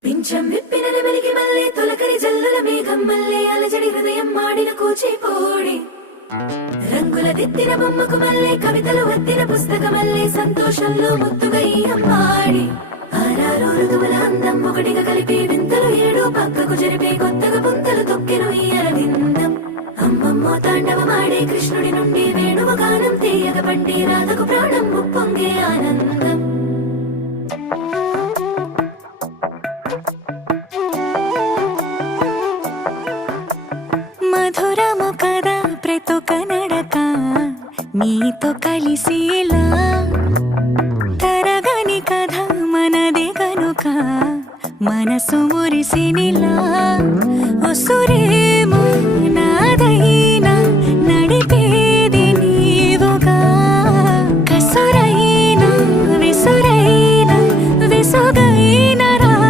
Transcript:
పింఛం విప్పిన నెమలికి మల్లె తొలకరి జల్లుల మేఘం మల్లె అలజడి హృదయం మాడిన కూచిపోడి రంగుల దిద్దిన బొమ్మకు మల్లె కవితలు వద్దిన పుస్తక మల్లె సంతోషంలో ముద్దుగా ఈ అమ్మాడి ఆరారు ఋతువుల అందం ఒకటిగా కలిపి వింతలు ఏడు పక్కకు జరిపే కొత్తగా పుంతలు తొక్కెను ఈ అరవిందం అమ్మమ్మో తాండవమాడే కృష్ణుడి నుండి వేణువ గానం తీయగ పండి రాధకు ప్రాణం ముప్పొంగే ఆనందం మధురము కదా ప్రతొక నడక నీతో కలిసేలా తరగని కథ మనదే కనుక మనసు మురిసినిలా ఉసురేమో